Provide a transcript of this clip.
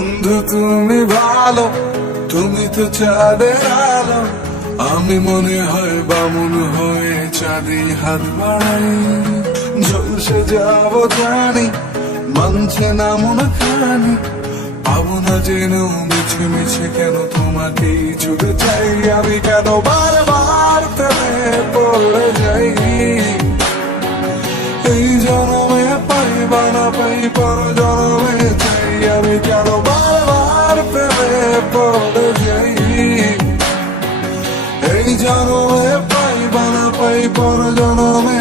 বন্ধু তুমি ভালো, তুমি তো চাঁদের আলো। আমি মনে হয় বামুন হয়ে চাঁদে হাত বাড়াই। ঝলসে যাব জানি, মানছে না মন খানি। পাবো না যেন মিছে মিছে কেন তোমাকেই ছুটে চাই। আমি কেন বারবার প্রেমে পড়ে যাই। এই জনমে পাই বা না পাই, পর জনমে চাই। আমি কেন বারবার প্রেমে পড়ে যাই। এই জনমে পাই বা না পাই, পর জনমে